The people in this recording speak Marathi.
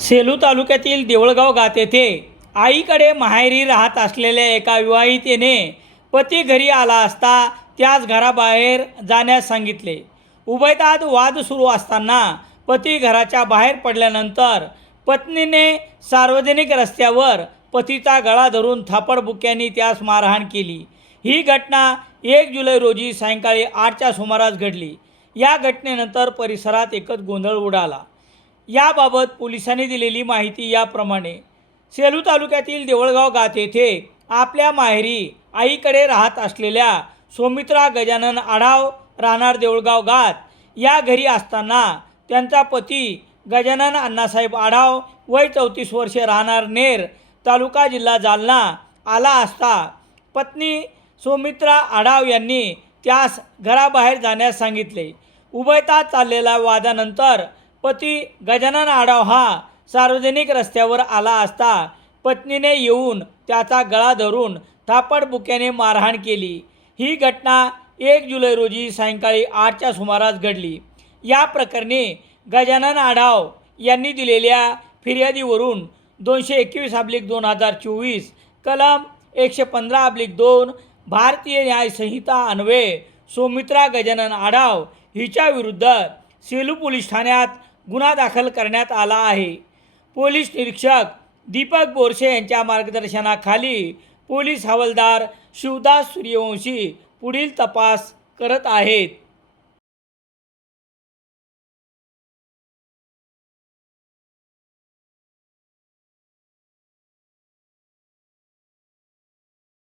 सेलू तालुक्यातील देवळगाव गात येथे आईकडे माहेरी राहत असलेल्या एका विवाहितेने पती घरी आला असता त्याच घराबाहेर जाण्यास सांगितले. उभयतात वाद सुरू असताना पती घराच्या बाहेर पडल्यानंतर पत्नीने सार्वजनिक रस्त्यावर पतीचा गळा धरून थापडबुक्यांनी त्यास मारहाण केली. ही घटना एक जुलै रोजी सायंकाळी आठच्या सुमारास घडली. या घटनेनंतर परिसरात एकच गोंधळ उडाला. याबाबत पोलिसांनी दिलेली माहिती याप्रमाणे सेलू तालुक्यातील देवळगाव गात येथे आपल्या माहेरी आईकडे राहत असलेल्या सौमित्रा गजानन आढाव राहणार देऊळगाव गात या घरी असताना त्यांचा पती गजानन अण्णासाहेब आढाव वय चौतीस वर्षे राहणार नेर तालुका जिल्हा जालना आला असता पत्नी सौमित्रा आढाव यांनी त्यास घराबाहेर जाण्यास सांगितले. उभयता चाललेल्या वादानंतर पती गजानन आढाव हा सार्वजनिक रस्त्यावर आला असता पत्नीने येऊन त्याचा गळा धरून थापडबुक्याने मारहाण केली. ही घटना एक जुलै रोजी सायंकाळी आठच्या सुमारास घडली. या प्रकरणी गजानन आढाव यांनी दिलेल्या फिर्यादीवरून दोनशे एकवीस अब्लिक दोन हजार चोवीस कलम एकशे पंधरा अब्लिक दोन भारतीय न्यायसंहिता अन्वये सौमित्रा गजानन आढाव हिच्या विरुद्ध सेलू पोलीस ठाण्यात गुन्हा दाखल करण्यात आला आहे. पोलीस निरीक्षक दीपक बोरसे यांच्या मार्गदर्शनाखाली पोलीस हवालदार शिवदास सूर्यवंशी पुढील तपास करत आहेत.